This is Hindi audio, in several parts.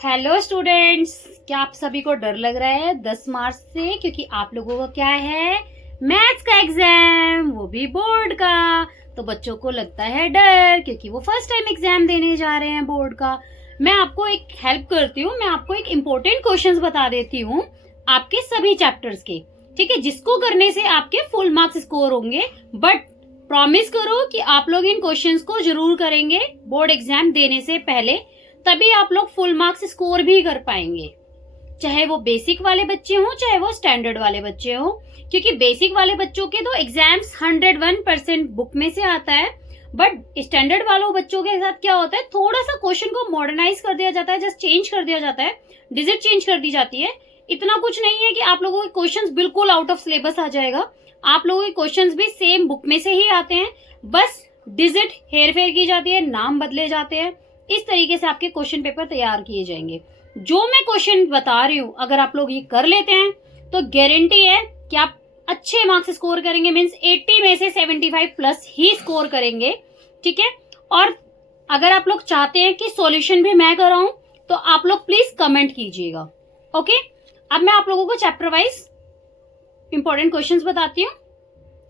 हेलो स्टूडेंट्स, क्या आप सभी को डर लग रहा है 10 मार्च से? क्योंकि आप लोगों का क्या है, मैथ्स का एग्जाम, वो भी बोर्ड का। तो बच्चों को लगता है डर, क्योंकि वो फर्स्ट टाइम एग्जाम देने जा रहे हैं बोर्ड का। मैं आपको एक हेल्प करती हूँ, मैं आपको एक इम्पोर्टेंट क्वेश्चंस बता देती हूँ आपके सभी चैप्टर्स के, ठीक है, जिसको करने से आपके फुल मार्क्स स्कोर होंगे। बट प्रॉमिस करो कि आप लोग इन क्वेश्चंस को जरूर करेंगे बोर्ड एग्जाम देने से पहले, तभी आप लोग फुल मार्क्स स्कोर भी कर पाएंगे। चाहे वो बेसिक वाले बच्चे हों, चाहे वो स्टैंडर्ड वाले बच्चे हों, क्योंकि बेसिक वाले बच्चों के तो एग्जाम्स 101% बुक में से आता है। बट स्टैंडर्ड वालों बच्चों के साथ क्या होता है, थोड़ा सा क्वेश्चन को मॉडर्नाइज कर दिया जाता है, जस्ट चेंज कर दिया जाता है, डिजिट चेंज कर दी जाती है। इतना कुछ नहीं है कि आप लोगों के क्वेश्चंस बिल्कुल आउट ऑफ सिलेबस आ जाएगा। आप लोगों के क्वेश्चंस भी सेम बुक में से ही आते हैं, बस डिजिट हेर फेर की जाती है, नाम बदले जाते हैं। इस तरीके से आपके क्वेश्चन पेपर तैयार किए जाएंगे। जो मैं क्वेश्चन बता रही हूं, अगर आप लोग ये कर लेते हैं तो गारंटी है कि आप अच्छे मार्क्स स्कोर करेंगे। मींस 80 में से 75 प्लस ही स्कोर करेंगे, ठीक है। और अगर आप लोग चाहते हैं कि सॉल्यूशन भी मैं कराऊं, तो आप लोग प्लीज कमेंट कीजिएगा, ओके। अब मैं आप लोगों को चैप्टर वाइज इंपॉर्टेंट क्वेश्चंस बताती हूँ।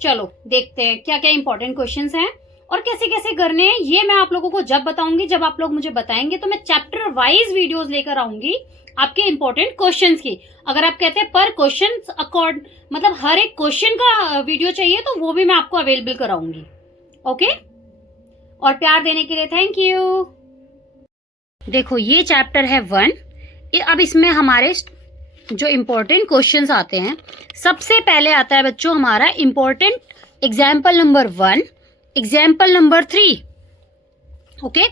चलो देखते हैं क्या क्या इंपॉर्टेंट क्वेश्चंस हैं और कैसे कैसे करने हैं। ये मैं आप लोगों को जब बताऊंगी, जब आप लोग मुझे बताएंगे, तो मैं चैप्टर वाइज वीडियोस लेकर आऊंगी आपके इंपॉर्टेंट क्वेश्चंस की। अगर आप कहते हैं पर क्वेश्चन अकॉर्ड, मतलब हर एक क्वेश्चन का वीडियो चाहिए, तो वो भी मैं आपको अवेलेबल कराऊंगी, ओके। और प्यार देने के लिए थैंक यू। देखो ये चैप्टर है 1। अब इसमें हमारे जो इम्पोर्टेंट क्वेश्चंस आते हैं, सबसे पहले आता है बच्चों हमारा important example number 1, example number 3, okay.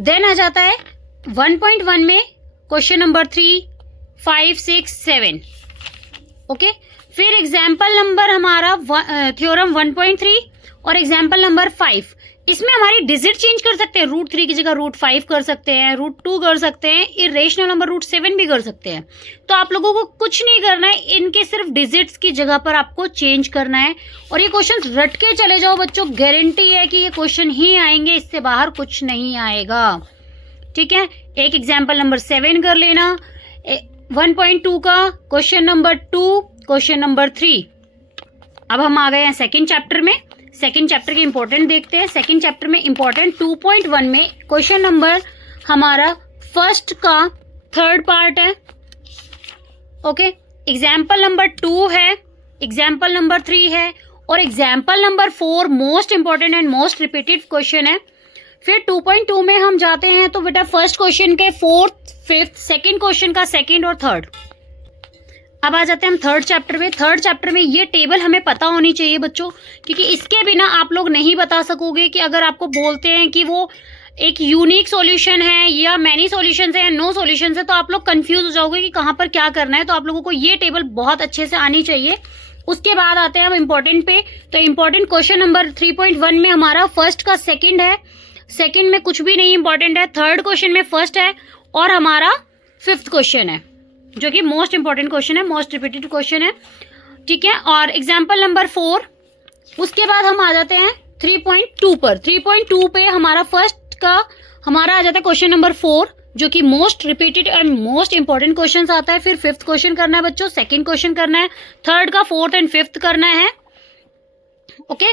Then आ जाता है 1.1 में क्वेश्चन नंबर 3, 5, 6, 7, ओके। फिर एग्जाम्पल नंबर हमारा थ्योरम 1.3 और एग्जाम्पल नंबर 5। इसमें हमारी डिजिट चेंज कर सकते हैं, √3 की जगह √5 कर सकते हैं, √2 कर सकते हैं, इरेशनल नंबर √7 भी कर सकते हैं। तो आप लोगों को कुछ नहीं करना है, इनके सिर्फ डिजिट्स की जगह पर आपको चेंज करना है। और ये क्वेश्चन रट के चले जाओ बच्चों, गारंटी है कि ये क्वेश्चन ही आएंगे, इससे बाहर कुछ नहीं आएगा, ठीक है। एक एग्जाम्पल नंबर 7 कर लेना, 1.2 का क्वेश्चन नंबर 2, क्वेश्चन नंबर 3। अब हम आ गए हैं सेकेंड चैप्टर में। सेकेंड चैप्टर के इंपॉर्टेंट देखते हैं। सेकेंड चैप्टर में इंपॉर्टेंट 2.1 में क्वेश्चन नंबर हमारा फर्स्ट का थर्ड पार्ट है, ओके। एग्जाम्पल नंबर 2 है, एग्जाम्पल नंबर 3 है, और example number 4 most important and most repeated question है। फिर 2.2 में हम जाते हैं तो बेटा फर्स्ट क्वेश्चन के 4th, 5th, सेकेंड क्वेश्चन का सेकेंड और थर्ड। अब आ जाते हैं हम थर्ड चैप्टर में। थर्ड चैप्टर में ये टेबल हमें पता होनी चाहिए बच्चों, क्योंकि इसके बिना आप लोग नहीं बता सकोगे कि अगर आपको बोलते हैं कि वो एक यूनिक सॉल्यूशन है या मैनी सॉल्यूशंस है या नो सॉल्यूशंस है, तो आप लोग कंफ्यूज हो जाओगे कि कहाँ पर क्या करना है। तो आप लोगों को ये टेबल बहुत अच्छे से आनी चाहिए। उसके बाद आते हैं हम इम्पोर्टेंट पे। तो इम्पोर्टेंट क्वेश्चन नंबर 3.1 में हमारा फर्स्ट का सेकेंड है, सेकेंड में कुछ भी नहीं इंपॉर्टेंट है, थर्ड क्वेश्चन में फर्स्ट है, और हमारा 5th क्वेश्चन है, जो कि मोस्ट इंपॉर्टेंट क्वेश्चन है, मोस्ट रिपीटेड क्वेश्चन है, ठीक है। और एग्जाम्पल नंबर 4। उसके बाद हम आ जाते हैं 3.2 पर। 3.2 पे हमारा फर्स्ट का हमारा आ जाता है क्वेश्चन नंबर 4, जो कि most repeated and most important question आता है। फिर 5th क्वेश्चन करना है बच्चों, सेकेंड क्वेश्चन करना है, थर्ड का 4th एंड 5th करना है, ओके।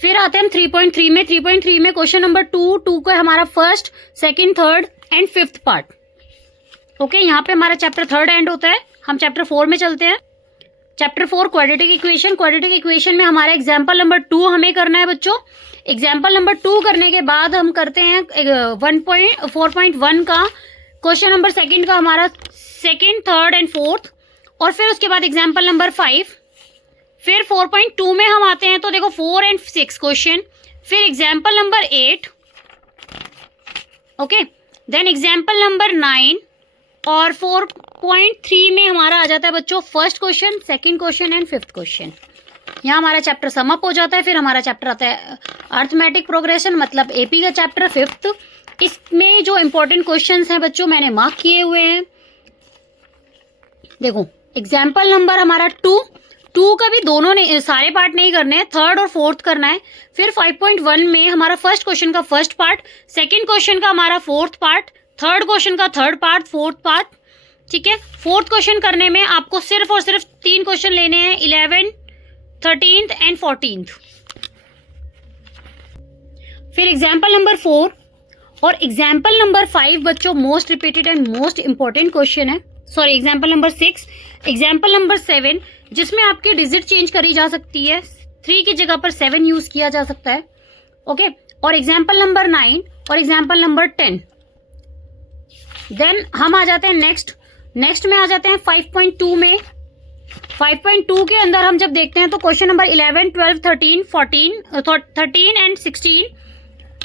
फिर आते हैं हम 3.3 में। 3.3 में क्वेश्चन नंबर 2 का हमारा first, second, third and 5th part, okay. यहाँ पे हमारा चैप्टर 3 एंड होता है। हम चैप्टर 4 में चलते हैं। Chapter 4 quadratic equation. Quadratic equation में हमारा एग्जाम्पल नंबर 2 हमें करना है बच्चों। एग्जाम्पल नंबर 2 करने के बाद हम करते हैं 4.1 का क्वेश्चन नंबर सेकेंड का हमारा सेकेंड, थर्ड एंड 4th, और फिर उसके बाद एग्जाम्पल नंबर 5। फिर 4.2 में हम आते हैं तो देखो 4 एंड 6 क्वेश्चन। फिर example number 8, okay. Then example number 9 और 4.3 में हमारा आ जाता है बच्चों first question, second question and 5th question. यहाँ हमारा चैप्टर समअप हो जाता है। फिर हमारा चैप्टर आता है अर्थमेटिक प्रोग्रेशन, मतलब एपी का चैप्टर 5th। इसमें जो इंपॉर्टेंट क्वेश्चंस हैं बच्चों मैंने मार्क किए हुए हैं। देखो एग्जाम्पल नंबर हमारा 2 2 का भी दोनों ने सारे पार्ट नहीं करने हैं, थर्ड और फोर्थ करना है। फिर 5.1 में हमारा फर्स्ट क्वेश्चन का फर्स्ट पार्ट, सेकंड क्वेश्चन का हमारा फोर्थ पार्ट, थर्ड क्वेश्चन का थर्ड पार्ट, फोर्थ पार्ट, ठीक है। फोर्थ क्वेश्चन करने में आपको सिर्फ और सिर्फ 3 क्वेश्चन लेने हैं, 11, 13 एंड 14। फिर एग्जाम्पल नंबर 4 और एग्जाम्पल नंबर 5 बच्चों most repeated and most important question है। Sorry, example number 6, example number 7 जिसमें आपकी डिजिट चेंज करी जा सकती है, 3 की जगह पर 7 यूज किया जा सकता है, ओके। और एग्जाम्पल नंबर 9 और एग्जाम्पल नंबर 10। देन हम आ जाते हैं नेक्स्ट में आ जाते हैं 5.2 में। 5.2 के अंदर हम जब देखते हैं तो क्वेश्चन नंबर 11, 12, 13 एंड 16।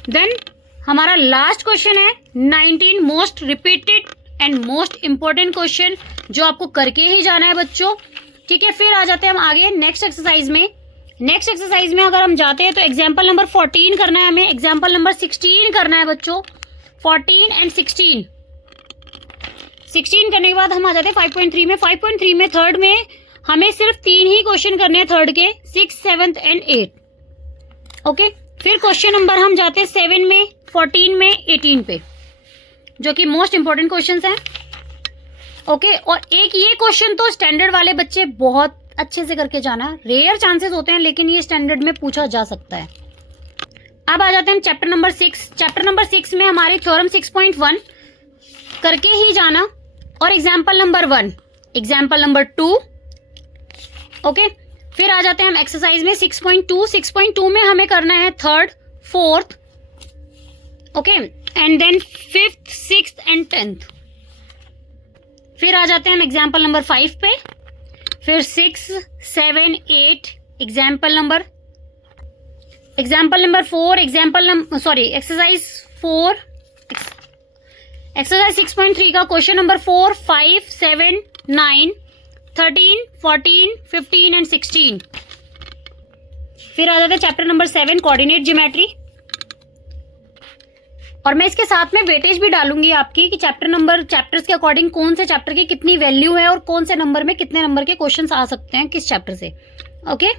देन हमारा लास्ट क्वेश्चन है 19, most repeated and most important question जो आपको करके ही जाना है बच्चों, ठीक है। फिर आ जाते हैं हम आगे नेक्स्ट एक्सरसाइज में। नेक्स्ट एक्सरसाइज में अगर हम जाते हैं तो एग्जाम्पल नंबर 14 करना है हमें, एग्जाम्पल नंबर 16 करना है बच्चों, 14 एंड 16 करने के बाद हम आ जाते हैं 5.3 में। 5.3 में थर्ड में हमें सिर्फ 3 ही क्वेश्चन करने हैं थर्ड के, 6, 7 एंड 8, ओके। फिर क्वेश्चन नंबर हम जाते हैं 7 में, 14 में, 18 पे, जो कि मोस्ट इंपॉर्टेंट क्वेश्चंस हैं, ओके। और एक ये क्वेश्चन तो स्टैंडर्ड वाले बच्चे बहुत अच्छे से करके जाना, रेयर चांसेस होते हैं लेकिन ये स्टैंडर्ड में पूछा जा सकता है। अब आ जाते हैं हम चैप्टर नंबर 6। चैप्टर नंबर 6 में हमारे थ्योरम 6.1 करके ही जाना, और example number 1, example number 2, okay. फिर आ जाते हैं हम एक्सरसाइज में 6.2। 6.2 में हमें करना है third, fourth, okay, and then 5th, 6th and 10th। फिर आ जाते हैं हम एग्जाम्पल नंबर 5 पे, फिर 6, 7, 8, एग्जाम्पल नंबर 4, एक्सरसाइज 4, एक्सरसाइज 6.3 का क्वेश्चन नंबर 4, 5, 7, 9, 13, 14, 15 एंड 16। फिर आ जाता है चैप्टर नंबर 7, कोऑर्डिनेट ज्योमेट्री। और मैं इसके साथ में वेटेज भी डालूंगी आपकी कि चैप्टर्स के अकॉर्डिंग कौन से चैप्टर की कितनी वैल्यू है और कौन से नंबर में कितने नंबर के क्वेश्चंस आ सकते हैं किस चैप्टर से, ओके।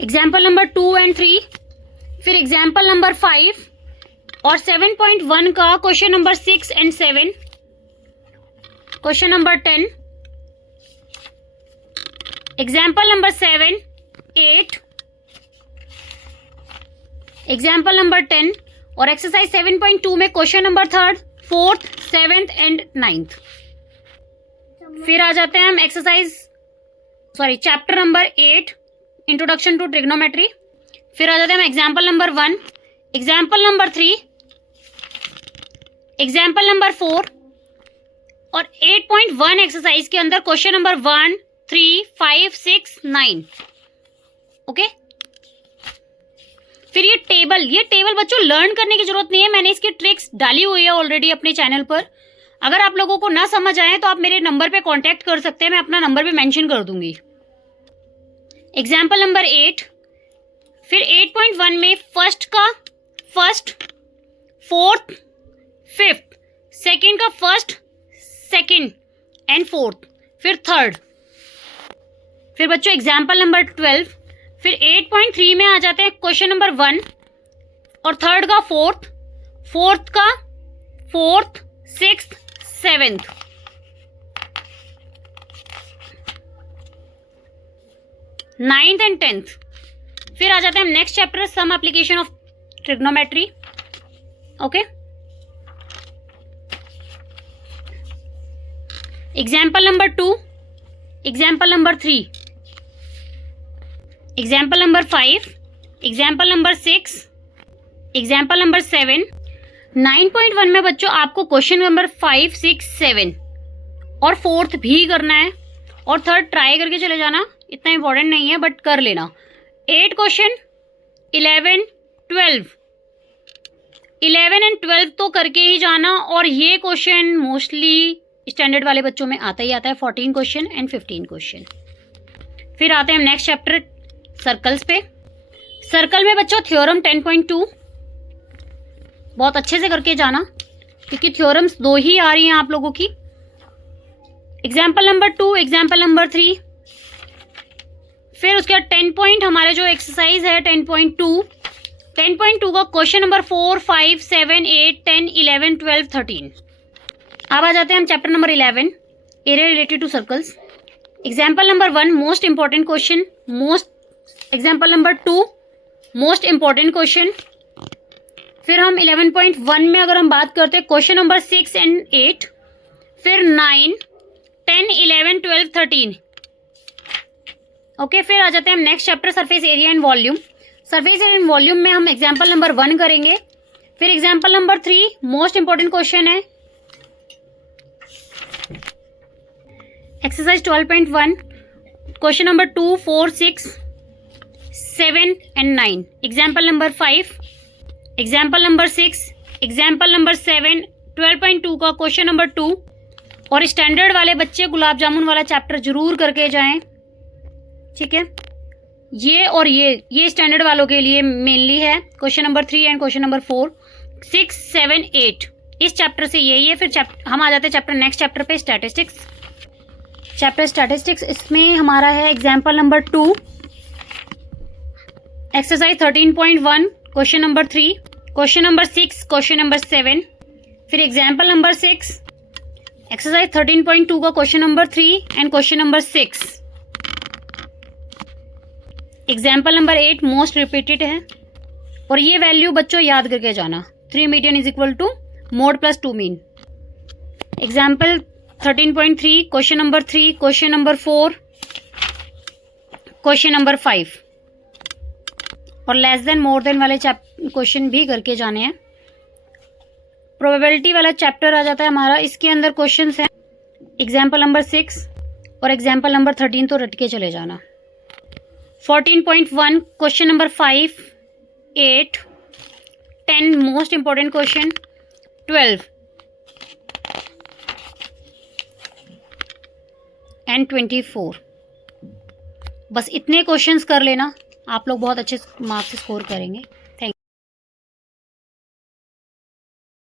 एग्जाम्पल नंबर 2 एंड 3, फिर एग्जाम्पल नंबर 5 और 7.1 का question number 6 and 7, question number 10, example number 7, 8, example number 10 और एक्सरसाइज 7.2 में question number 3, 4th, 7th and 9th। फिर आ जाते हैं हम chapter number 8, introduction to trigonometry. फिर आ जाते हैं हम example number 1, example number 3, example number 4 और 8.1 एक्सरसाइज के अंदर क्वेश्चन नंबर 1, 3, 5, 6, 9, ओके। फिर ये टेबल बच्चों लर्न करने की जरूरत नहीं है, मैंने इसकी ट्रिक्स डाली हुई है ऑलरेडी अपने चैनल पर। अगर आप लोगों को ना समझ आए तो आप मेरे नंबर पे कांटेक्ट कर सकते हैं, मैं अपना नंबर भी मेंशन कर दूंगी। एग्जाम्पल नंबर 8, फिर 8.1 में फर्स्ट, 4th, 5th, सेकंड का फर्स्ट, सेकंड एंड 4th, फिर थर्ड। फिर बच्चों एग्जाम्पल नंबर 12, फिर 8.3 में आ जाते हैं क्वेश्चन नंबर 1 और थर्ड का फोर्थ का 4th, 6th, 7th। Ninth and 10th। फिर आ जाते हैं next chapter, some application of trigonometry, okay. Example number 2, example number 3, example number 5, example number 6, example number 7। 9.1 में बच्चों आपको क्वेश्चन नंबर 5, 6, 7 और 4th भी करना है और थर्ड ट्राई करके चले जाना, इतना इंपॉर्टेंट नहीं है बट कर लेना। 8 क्वेश्चन, 11, 11 एंड 12 तो करके ही जाना, और ये क्वेश्चन मोस्टली स्टैंडर्ड वाले बच्चों में आता ही आता है, 14 क्वेश्चन एंड 15 क्वेश्चन। फिर आते हैं नेक्स्ट चैप्टर सर्कल्स पे। सर्कल में बच्चों थ्योरम 10.2 बहुत अच्छे से करके जाना क्योंकि थ्योरम्स 2 ही आ रही हैं आप लोगों की। एग्जाम्पल नंबर 2, एग्जाम्पल नंबर 3, फिर उसके बाद 10 पॉइंट हमारे जो एक्सरसाइज है 10.2 का क्वेश्चन नंबर 4, 5, 7, 8, 10, 11, 12, 13। अब आ जाते हैं हम chapter number 11, area related to circles. Example number 1 most important question, example number 2 most important question. फिर हम 11.1 में अगर हम बात करते हैं क्वेश्चन नंबर 6 एंड 8, फिर 9, 10, 11, 12, 13। ओके, फिर आ जाते हैं हम next chapter surface area and volume. Surface area and volume में हम एग्जाम्पल नंबर 1 करेंगे। फिर example number 3 most important question है exercise 12.1, question number 2, 4, 6, 7 and 9। Example number 5, example number 6, example number 7, 12.2 का क्वेश्चन नंबर 2। और स्टैंडर्ड वाले बच्चे गुलाब जामुन वाला चैप्टर जरूर करके जाएं, ठीक है। ये और ये स्टैंडर्ड वालों के लिए मेनली है, question number 3 and question number 4, 6, 7, 8 इस चैप्टर से यही है। फिर हम आ जाते हैं चैप्टर नेक्स्ट चैप्टर पे, स्टैटिस्टिक्स। चैप्टर स्टैटिस्टिक्स, इसमें हमारा है example number 2, exercise 13.1, question number 3, question number 6, question number 7। फिर एग्जाम्पल नंबर 6, एक्सरसाइज 13.2 का question number 3 and question number 6। Example number 8 most repeated है, और ये वैल्यू बच्चों याद करके जाना, 3 median is equal to mode plus 2 mean. Example 13.3 question number 3, question number 4, question number 5। और लेस देन मोर देन वाले क्वेश्चन भी करके जाने हैं। प्रोबेबिलिटी वाला चैप्टर आ जाता है हमारा, इसके अंदर क्वेश्चंस हैं एग्जाम्पल नंबर 6 और एग्जाम्पल नंबर 13, तो रट के चले जाना। 14.1 question number 5, 8, 10 most important question, 12 and 24। बस इतने क्वेश्चंस कर लेना, आप लोग बहुत अच्छे मार्क्स स्कोर करेंगे।